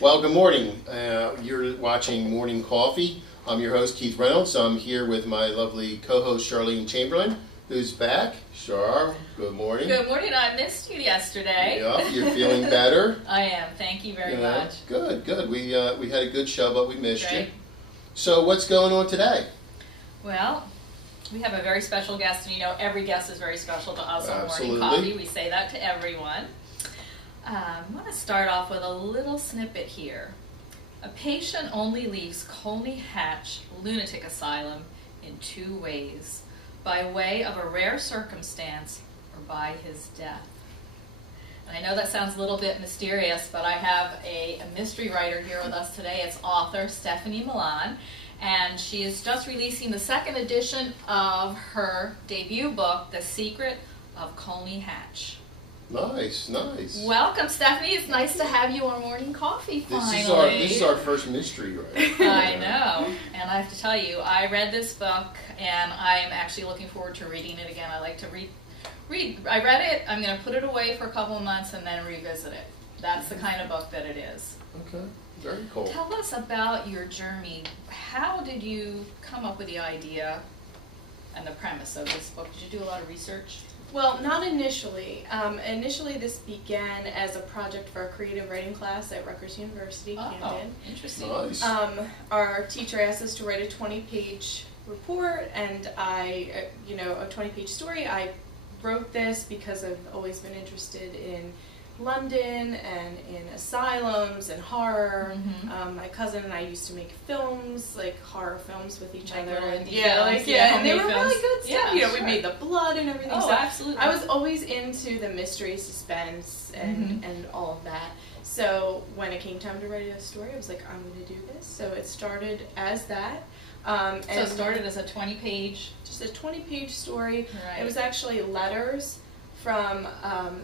Well, good morning. You're watching Morning Coffee. I'm your host, Keith Reynolds. I'm here with my lovely co-host, Charlene Chamberlain, who's back. Char, good morning. Good morning. I missed you yesterday. Yeah, you're feeling better? I am. Thank you very much. Good, good. We had a good show, but we missed Great. you. So what's going on today? Well, we have a very special guest, and you know every guest is very special to us on Absolutely. Morning Coffee. We say that to everyone. I want to start off with a little snippet here. A patient only leaves Kolney Hatch Lunatic Asylum in two ways: by way of a rare circumstance or by his death. And I know that sounds a little bit mysterious, but I have a mystery writer here with us today. It's author Stefani Milan, and she is just releasing the second edition of her debut book, The Secret of Kolney Hatch. Nice, nice. Welcome, Stephanie. It's nice to have you on Morning Coffee finally. This is our first mystery, right? I know. And I have to tell you, I read this book, and I'm actually looking forward to reading it again. I like to read. I read it, I'm going to put it away for a couple of months and then revisit it. That's the kind of book that it is. Okay, very cool. Tell us about your journey. How did you come up with the idea and the premise of this book? Did you do a lot of research? Well, not initially. Initially, this began as a project for a creative writing class at Rutgers University, Camden. Interesting. Nice. Our teacher asked us to write a 20-page report, and a 20-page story. I wrote this because I've always been interested in London and in asylums and horror. Mm-hmm. My cousin and I used to make films, like horror films with each other. And And they were films. really good stuff. Yeah, We made the blood and everything. Oh, so absolutely. I was always into the mystery, suspense, and all of that. So when it came time to write a story, I was like, I'm going to do this. So it started as that. So it started as a 20-page... Just a 20-page story. Right. It was actually letters from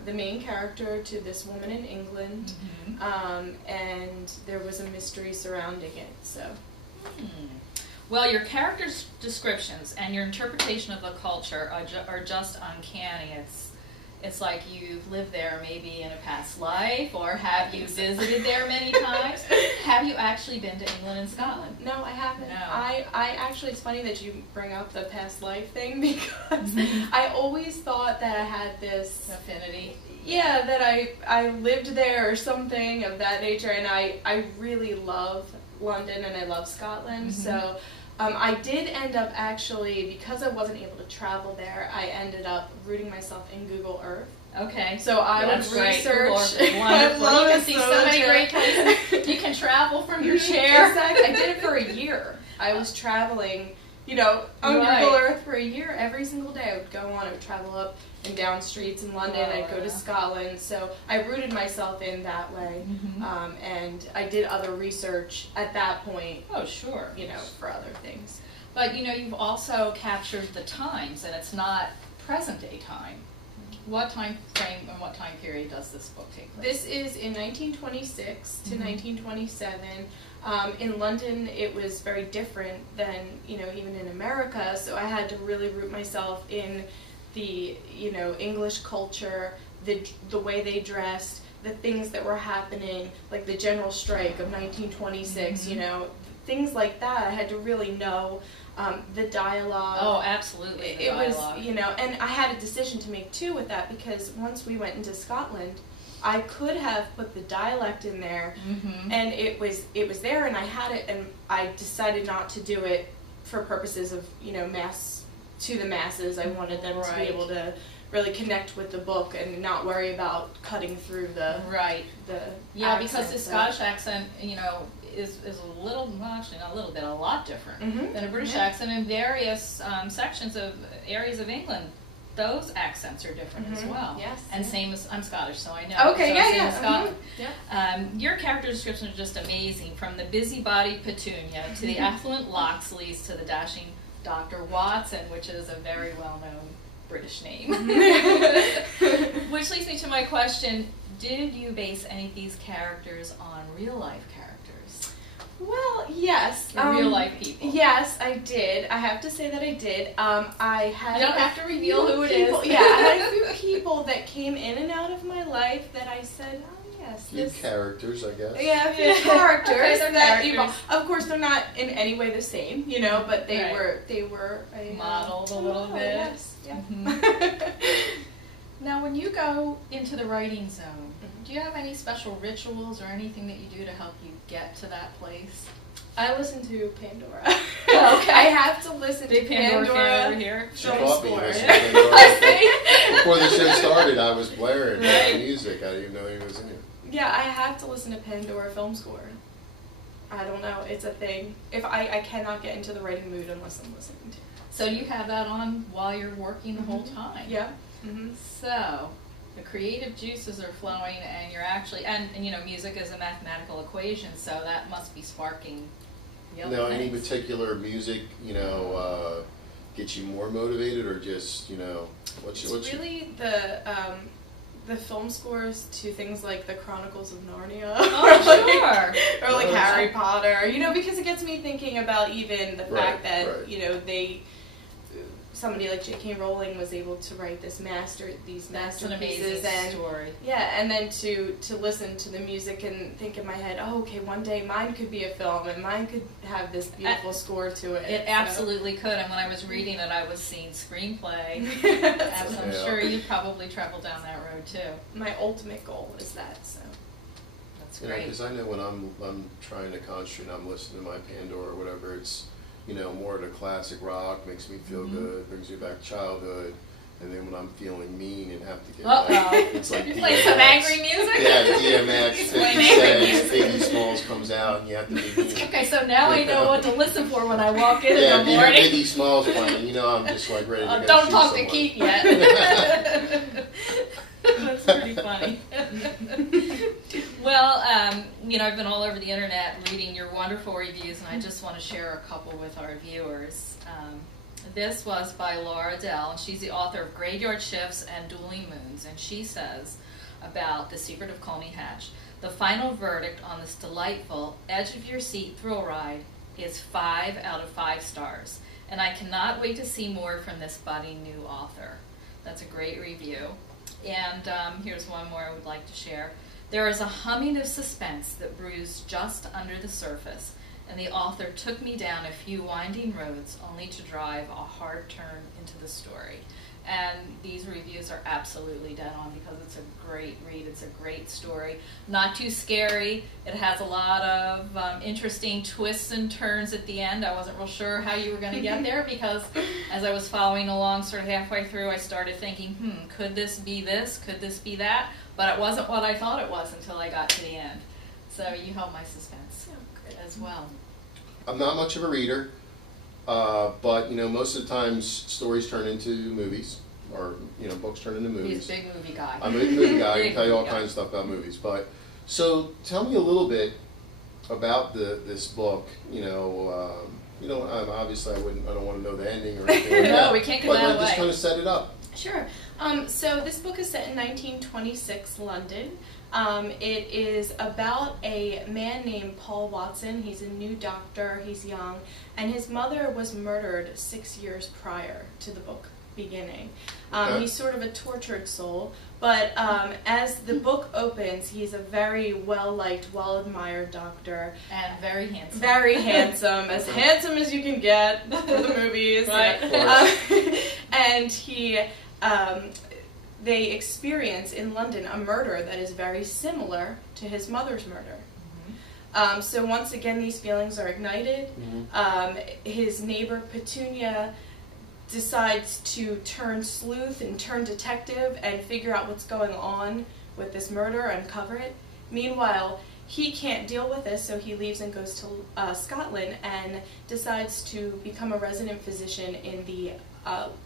the main character to this woman in England, and there was a mystery surrounding it. So, Well, your characters' descriptions and your interpretation of the culture are just uncanny. It's like you've lived there maybe in a past life, or have you visited there many times? Have you actually been to England and Scotland? no, I haven't. No. I actually, it's funny that you bring up the past life thing, because I always thought that I had this Affinity? yeah, that I lived there or something of that nature, and I really love London and I love Scotland, so I did end up actually, because I wasn't able to travel there, I ended up rooting myself in Google Earth. Okay. So I would That's great. research. Google Earth is I wonderful. love You can it see so so many much. great places. You can travel from your chair. Exactly. I did it for a year. I was traveling, on Right. Google Earth for a year. Every single day I would go on. I would travel up and down streets in London. Oh, I'd go to Scotland. So I rooted myself in that way. And I did other research at that point, Oh, sure. for other things. But you've also captured the times, and it's not present day time. What time frame and what time period does this book take place? This is in 1926 to 1927. In London, it was very different than, even in America, so I had to really root myself in the, English culture, the way they dressed, the things that were happening, like the general strike of 1926, things like that. I had to really know the dialogue. Oh, absolutely. The dialogue. Was, and I had a decision to make too with that, because once we went into Scotland, I could have put the dialect in there, and it was there, and I had it, and I decided not to do it for purposes of mass to the masses. I wanted them to be able to really connect with the book and not worry about cutting through the because the Scottish accent is a little, well, actually not a little bit, a lot different than a British accent in various sections of areas of England. Those accents are different as well. Yes. And same as, I'm Scottish, so I know. Okay, so yeah. Scotland. Yeah. Your character descriptions are just amazing, from the busybody Petunia to the affluent Locksleys to the dashing Dr. Watson, which is a very well-known British name. Which leads me to my question, did you base any of these characters on real-life characters? Well, yes. Real-life people. Yes, I did. I have to say that I did. I had. You don't have to reveal who it people, is. Yeah, I had a few people that came in and out of my life that I said, oh yeah, yes. Few characters, I guess. Yeah, a few characters Okay, they're that characters. Of course, they're not in any way the same, you know, but they Right. were a, Modeled a little bit. Yes, yeah. Now, when you go into the writing zone, do you have any special rituals or anything that you do to help you get to that place? I listen to Pandora. Okay. I have to listen Big to Pandora Pandora. fan over here. She Film caught me score. listening to Pandora. Before the show started, I was blaring Right. music. I didn't even know he was in it. Yeah, I have to listen to Pandora film score. I don't know, it's a thing. If I cannot get into the writing mood unless I'm listening to it. So you have that on while you're working the whole time. Yeah. Mm-hmm. So the creative juices are flowing, and you're actually, and you know, music is a mathematical equation, so that must be sparking the other Now, any things. particular music, you know, gets you more motivated, or just, you know, what's It's really the film scores to things like the Chronicles of Narnia. Oh, sure. Or like Oh, Harry sure. Potter, you know, because it gets me thinking about even the Right, fact that, right. you know, somebody like J.K. Rowling was able to write these That's an masterpieces, amazing and story. yeah, and then to listen to the music and think in my head, oh, okay, one day mine could be a film and mine could have this beautiful score to it. It So- absolutely could, and when I was reading it, I was seeing screenplay, as I'm Yeah. sure you probably traveled down that road too. My ultimate goal is that. So That's You know, great. because I know when I'm trying to concentrate, I'm listening to my Pandora or whatever. It's, you know, more of the classic rock, makes me feel good, brings me back to childhood. And then when I'm feeling mean and have to get Uh-oh. it's like You play some DMX. angry music? Yeah, DMX, He's 50 playing angry Cent, music. Biggie Smalls comes out, and you have to be mean. Okay, so now I know what to listen for when I walk in Yeah, in the you hear morning. Biggie Smalls playing, you know I'm just like ready to go Don't shoot talk to someone. Keith yet. That's pretty funny. Well, you know, I've been all over the internet reading your wonderful reviews, and I just want to share a couple with our viewers. This was by Laura Dell, and she's the author of Graveyard Shifts and Dueling Moons, and she says about The Secret of Kolney Hatch, the final verdict on this delightful, edge-of-your-seat thrill ride is 5 out of 5 stars, and I cannot wait to see more from this budding new author. That's a great review. And here's one more I would like to share. There is a humming of suspense that brews just under the surface, and the author took me down a few winding roads only to drive a hard turn into the story. And these reviews are absolutely dead on because it's a great read. It's a great story. Not too scary. It has a lot of interesting twists and turns at the end. I wasn't real sure how you were going to get there because as I was following along sort of halfway through, I started thinking, could this be this? Could this be that? But it wasn't what I thought it was until I got to the end. So you held my suspense as well. I'm not much of a reader, but you know, most of the times stories turn into movies, or you know, books turn into movies. He's a big movie guy. I'm a big movie guy. I Big can tell you all movie guy. kinds of stuff about movies. But so, tell me a little bit about this book. Obviously, I don't want to know the ending or anything like No, that. we can't give but that just away. kind of set it up. Sure. So this book is set in 1926 London. It is about a man named Paul Watson. He's a new doctor. He's young, and his mother was murdered 6 years prior to the book beginning. Okay. He's sort of a tortured soul, but as the book opens, he's a very well-liked, well-admired doctor. And very handsome. Very handsome as you can get for the movies. Right. Of course. And they experience in London a murder that is very similar to his mother's murder. So once again, these feelings are ignited. His neighbor Petunia decides to turn sleuth and turn detective and figure out what's going on with this murder, uncover it. Meanwhile, he can't deal with this, so he leaves and goes to Scotland and decides to become a resident physician in the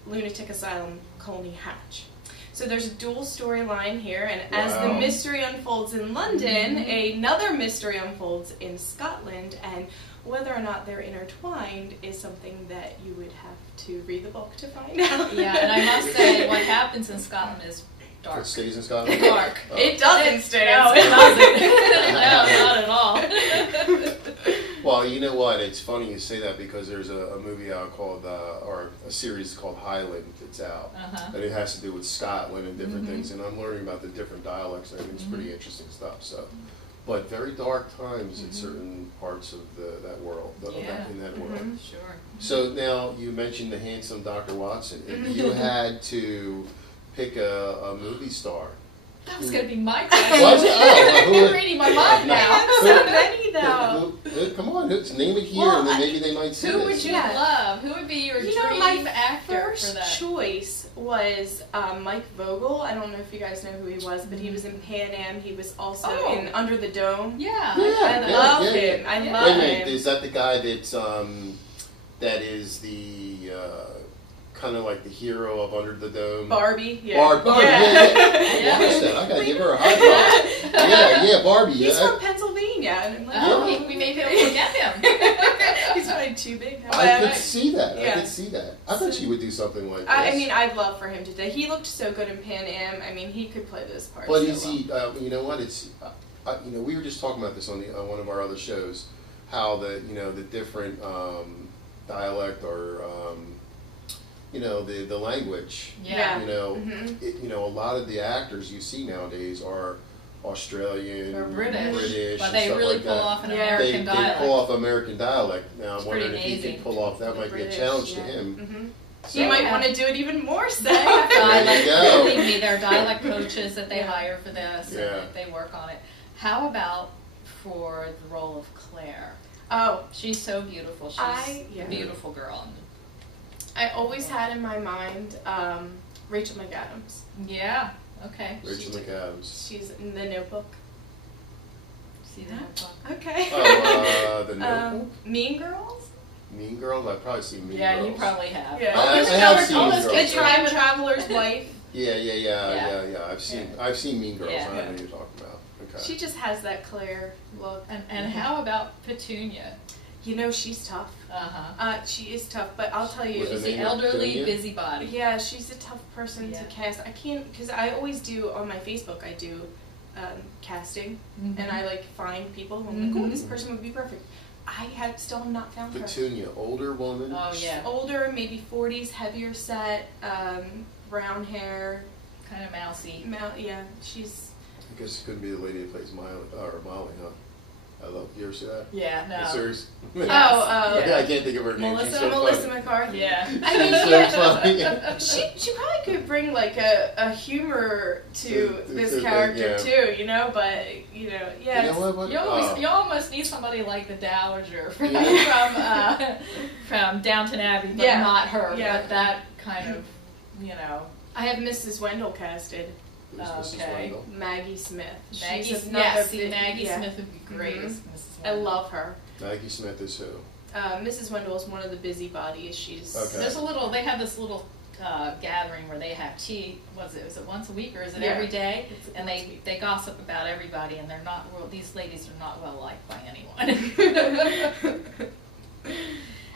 lunatic asylum Kolney Hatch. So there's a dual storyline here, and as the Wow. mystery unfolds in London, another mystery unfolds in Scotland, and whether or not they're intertwined is something that you would have to read the book to find out. Yeah, and I must say, what happens in Scotland is dark. It stays in Scotland. Dark. Oh. It doesn't stay. No, it doesn't. No, not at all. Well, you know what? It's funny you say that because there's a movie out called, or a series called Highland that's out. And it has to do with Scotland and different things. And I'm learning about the different dialects. I think it's pretty interesting stuff. So, but very dark times in certain parts of that world, in that world. Sure. So now you mentioned the handsome Dr. Watson. If you had to pick a movie star. That was going to be my question. You're reading my mind now. I have so many though. Come on, name it here, and then maybe they might see Who this. would you love? Who would be your dream actor for that? My first choice was Mike Vogel. I don't know if you guys know who he was, but he was in Pan Am. He was also in Under the Dome. I love him. I love him. Wait a minute, is that the guy that's that is the kind of like the hero of Under the Dome? Barbie, Barbie, yeah. Watch that. I gotta give her a high five. Yeah, Barbie. He's from Pennsylvania. And I'm like, we may be able to get him. He's probably too big now. I could see that. I could see that. I bet she would do something like this. I mean, I'd love for him to do. He looked so good in Pan Am. I mean, he could play those parts. But is he? You know what? It's. We were just talking about this on one of our other shows, how the different dialect or the language. Yeah. A lot of the actors you see nowadays are Australian or British, but and they stuff really like pull that. off an American dialect. They pull off American dialect. Now I'm wondering if he amazing. can pull off. That might be a challenge to him. So you might want to do it even more so. Believe me, there are dialect coaches that they hire for this, and they work on it. How about for the role of Claire? Oh, she's so beautiful. She's a beautiful girl. I always had in my mind Rachel McAdams. Yeah. Okay. Rachel McAdams. She's in The Notebook. See The Notebook. Okay. Oh, The Notebook. Mean Girls. Mean Girls. I've probably seen Mean Girls. Yeah, you probably have. Yeah. I have seen Mean Girls. The Time Traveler's Wife. Yeah. I've seen Mean Girls. Yeah. I know what you're talking about. Okay. She just has that Claire look. And how about Petunia? She's tough. She is tough, but I'll tell you, she's the elderly busybody. Yeah, she's a tough person to cast. I can't, because I always do on my Facebook. I do casting, and I find people. And I'm like, oh, this person would be perfect. I still have not found her. Petunia, older woman. Oh yeah, older, maybe 40s, heavier set, brown hair, kind of mousy. She's. I guess it couldn't be the lady that plays Molly, huh? You ever see that? Yeah, no. Serious? Yes. I can't think of her name. Melissa McCarthy. Yeah. I mean, she probably could bring a humor to this character too, but You know what? You almost need somebody like the Dowager from Downton Abbey, but not her. Yeah. But that kind of, I have Mrs. Wendell casted. Okay. Maggie Smith. Maggie Smith would be great as Mrs. Wendell. I love her. Maggie Smith is who? Mrs. Wendell is one of the busybodies. She's They have this little gathering where they have tea. Was it once a week or is it every day? And they gossip about everybody, and these ladies are not well liked by anyone.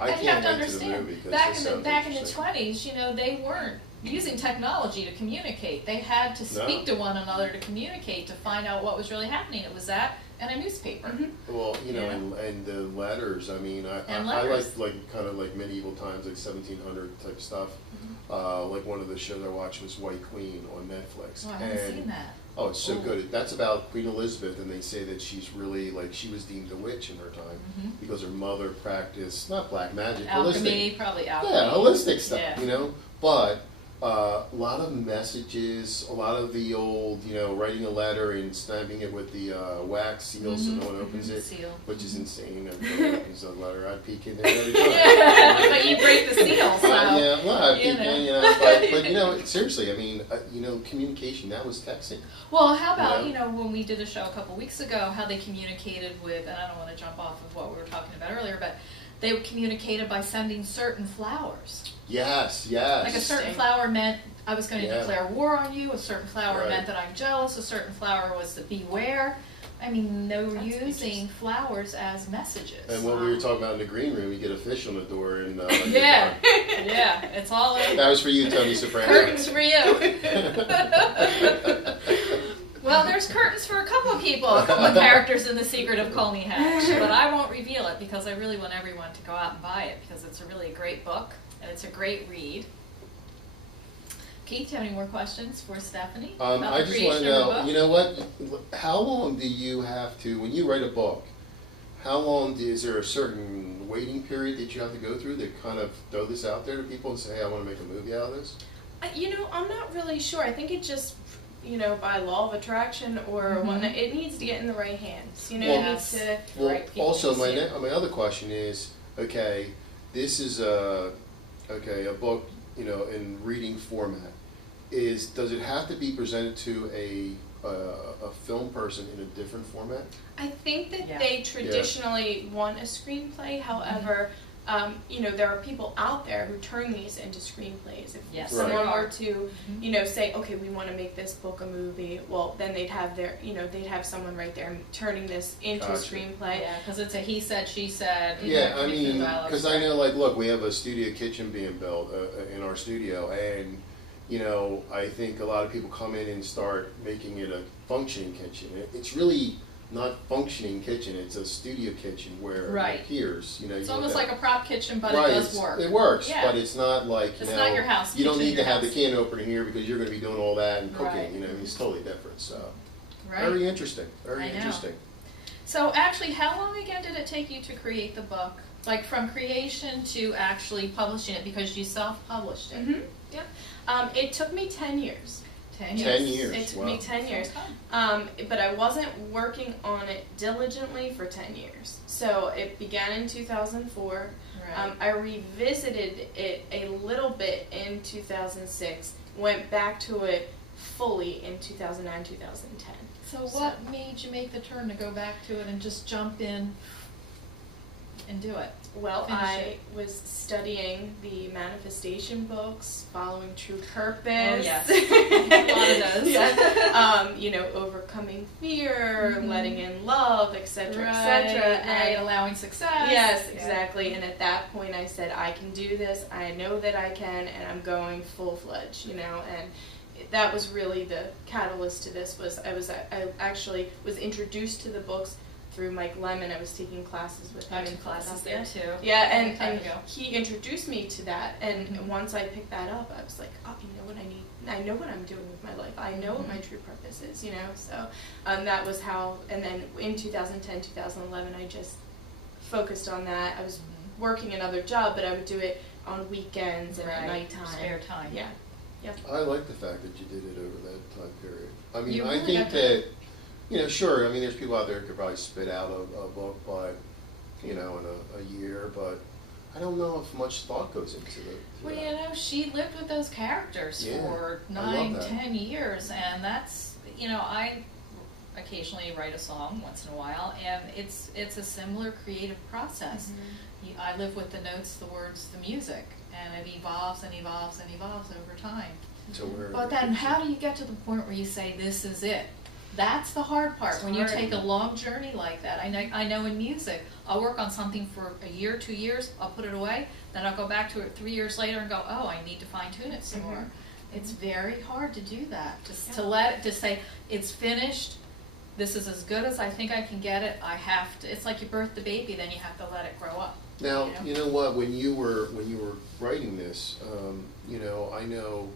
I and you have can't to wait understand, to the movie back in the 20s, they weren't using technology to communicate. They had to speak to one another to communicate, to find out what was really happening. It was that and a newspaper. Well, and the letters. I mean, I like kind of like medieval times, like 1700 type stuff. Like one of the shows I watched was White Queen on Netflix. Oh, I haven't seen that. Oh, it's so good. That's about Queen Elizabeth, and they say that she's really, she was deemed a witch in her time because her mother practiced, not black magic, alchemy, probably alchemy. Yeah, holistic stuff, But a lot of messages, a lot of the old, writing a letter and stamping it with the wax seal so no one opens it, which is insane. Everybody opens the letter. I peek in there every time. But you break the seal, so. I peek in, but seriously, I mean, communication, that was texting. Well, how about, when we did a show a couple weeks ago, how they communicated with, and I don't want to jump off of what we were talking about earlier, but they communicated by sending certain flowers. Yes. Like a certain flower meant I was going to declare war on you. A certain flower meant that I'm jealous. A certain flower was to beware. I mean, they were using flowers as messages. And what we were talking about in the green room, you get a fish on the door. And yeah, it's all over. That was for you, Tony Soprano. Curtains for you. Well, there's curtains for a couple couple of characters in The Secret of Kolney Hatch, but I won't reveal it because I really want everyone to go out and buy it because it's a really great book and it's a great read. Keith, do you have any more questions for Stephanie? I just want to know, you know what, how long do you have to, when you write a book, how long, is there a certain waiting period that you have to go through to kind of throw this out there to people and say, hey, I want to make a movie out of this? You know, I'm not really sure. I think it just, you know, by law of attraction or whatnot, it needs to get in the right hands. You know, it needs to. Well, also, my other question is, okay, this is a book, you know, in reading format. Does it have to be presented to a film person in a different format? I think that they traditionally want a screenplay. However, you know, there are people out there who turn these into screenplays. If someone were to, you know, say, okay, we want to make this book a movie, well, then they'd have they'd have someone right there turning this into a screenplay. Yeah, because it's a he said, she said. Yeah, I mean, because I know, like, look, we have a studio kitchen being built in our studio, and you know, I think a lot of people come in and start making it a functioning kitchen. It's really not functioning kitchen. It's a studio kitchen where it appears. You know, it's almost like a prop kitchen, but it does work. It works, but it's not like, it's not your house. You don't need to have the can opener here because you're going to be doing all that and cooking. You know, it's totally different. So, very interesting. Very interesting. So, actually, how long again did it take you to create the book? Like from creation to actually publishing it, because you self-published it. Yeah. It took me 10 years. 10 years. It took me 10 years. But I wasn't working on it diligently for 10 years. So it began in 2004. I revisited it a little bit in 2006, went back to it fully in 2009, 2010. So what made you make the turn to go back to it and just jump in and do it? Well, I was studying the manifestation books, Following True Purpose. Oh, yes. A lot of those. Yeah. You know, Overcoming Fear, Letting in Love, etc., etc. And allowing success. Yes, exactly. And at that point I said, I can do this, I know that I can, and I'm going full-fledged, you know, and that was really the catalyst to this. I actually was introduced to the books through Mike Lemon. I was taking classes with him. Classes there too. Yeah, and he introduced me to that. And once I picked that up, I was like, oh, you know what I need? I know what I'm doing with my life. I know what my true purpose is, you know? So that was how, and then in 2010, 2011, I just focused on that. I was working another job, but I would do it on weekends and at nighttime. Spare time. Yeah. I like the fact that you did it over that time period. I mean, Really I think that, you know, sure, I mean, there's people out there who could probably spit out a book, but, you know, in a year, but I don't know if much thought goes into it. Well, you know, she lived with those characters for 9-10 years, and that's, you know, I occasionally write a song once in a while, and it's a similar creative process. I live with the notes, the words, the music, and it evolves and evolves and evolves over time. But then how do you get to the point where you say, this is it? That's the hard part. When you take a long journey like that. I know in music, I'll work on something for a year, 2 years, I'll put it away, then I'll go back to it 3 years later and go, oh, I need to fine tune it some more. It's very hard to do that. To say, it's finished, this is as good as I think I can get it, I have to, it's like you birth the baby, then you have to let it grow up. Now, you know what, when you were writing this, you know, I know,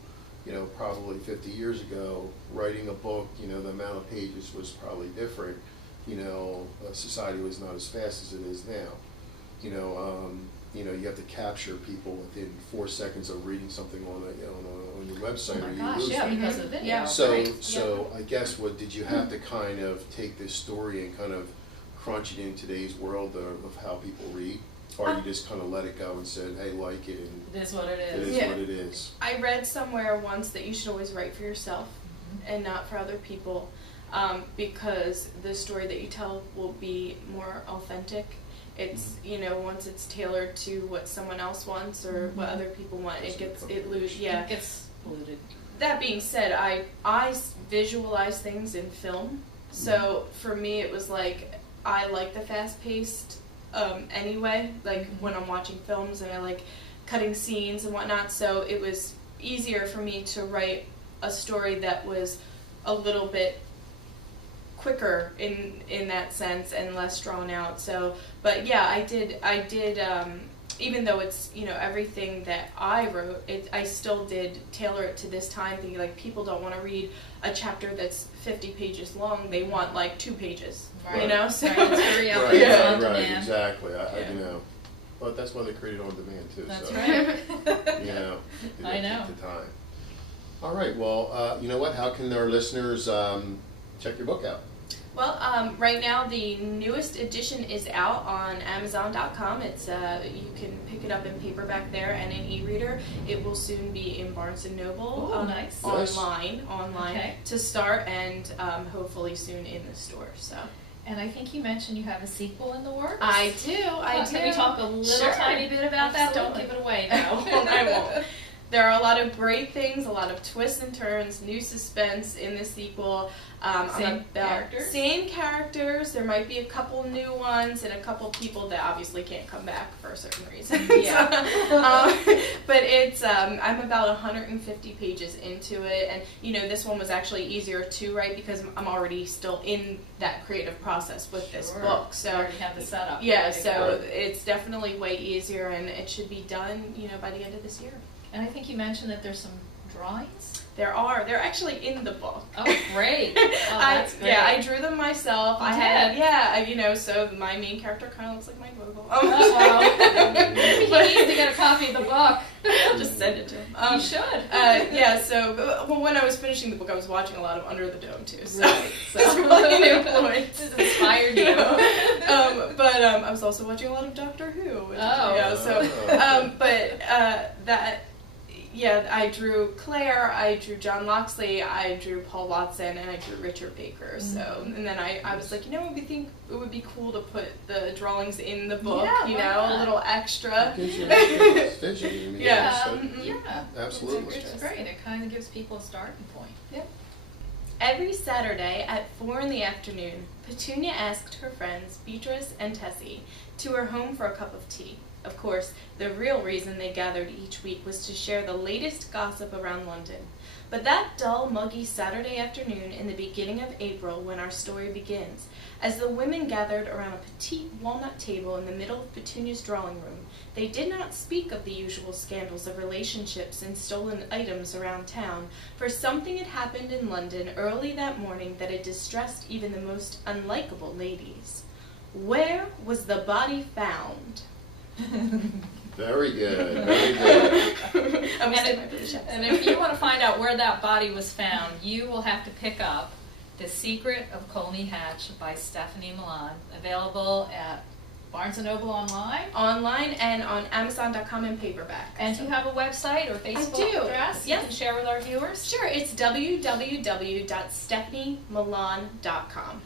you know, probably 50 years ago, writing a book, you know, the amount of pages was probably different. You know, society was not as fast as it is now. You know, you have to capture people within 4 seconds of reading something on your website. Oh my gosh, yeah, because of video. Yeah. So I guess what did you have to kind of take this story and kind of crunch it in today's world of how people read? Or you just kind of let it go and said, hey, like it, and it is what it is. It is what it is. I read somewhere once that you should always write for yourself and not for other people, because the story that you tell will be more authentic. It's, you know, once it's tailored to what someone else wants or what other people want, it gets polluted. That being said, I visualize things in film, so for me it was like, I like the fast-paced anyway, like when I'm watching films, and I like cutting scenes and whatnot, so it was easier for me to write a story that was a little bit quicker in that sense and less drawn out. So, but yeah, I did. Even though it's, you know, everything that I wrote, I still did tailor it to this time, thinking like people don't want to read a chapter that's 50 pages long; they want like 2 pages, right. You know. So right, it's hurry up, right, it's on right, demand. exactly. You know, but that's why they created on demand too. That's so, right. You know, I know. Take the time. All right. Well, you know what? How can our listeners check your book out? Well, right now the newest edition is out on Amazon.com. It's you can pick it up in paperback there and in e-reader. It will soon be in Barnes & Noble. Ooh, nice. Online Okay. to start, and hopefully soon in the store. So. And I think you mentioned you have a sequel in the works. I do. Can we talk a little tiny bit about that? Don't give it away now. I won't. There are a lot of great things, a lot of twists and turns, new suspense in the sequel. Same characters. There might be a couple new ones and a couple people that obviously can't come back for a certain reason. Yeah. But it's I'm about 150 pages into it, and you know this one was actually easier to write because I'm already still in that creative process with this book. So you already have the setup. Yeah, so it's definitely way easier, and it should be done, you know, by the end of this year. And I think you mentioned that there's some drawings? There are. They're actually in the book. Oh, great. Oh, that's great. Yeah, I drew them myself. You know, so my main character kind of looks like my logo. Maybe he needs to get a copy of the book. I'll just send it to him. You should. Yeah, so when I was finishing the book, I was watching a lot of Under the Dome, too. So it's really an influence. This inspired you. But I was also watching a lot of Doctor Who. Yeah, I drew Claire, I drew John Loxley, I drew Paul Watson, and I drew Richard Baker. So, and then I was like, you know, we think it would be cool to put the drawings in the book. Yeah, you know, a little extra. It gives you an vision. Yeah, absolutely. It's great. It kind of gives people a starting point. Yep. Every Saturday at 4 in the afternoon, Petunia asked her friends Beatrice and Tessie to her home for a cup of tea. Of course, the real reason they gathered each week was to share the latest gossip around London. But that dull, muggy Saturday afternoon in the beginning of April when our story begins, as the women gathered around a petite walnut table in the middle of Petunia's drawing room, they did not speak of the usual scandals of relationships and stolen items around town, for something had happened in London early that morning that had distressed even the most unlikable ladies. Where was the body found? Very good, very good. And if you want to find out where that body was found, you will have to pick up The Secret of Kolney Hatch by Stefani Milan, available at Barnes & Noble online and on Amazon.com in paperback. And do you have a website or Facebook address you can share with our viewers? Sure, it's www.stefanimilan.com.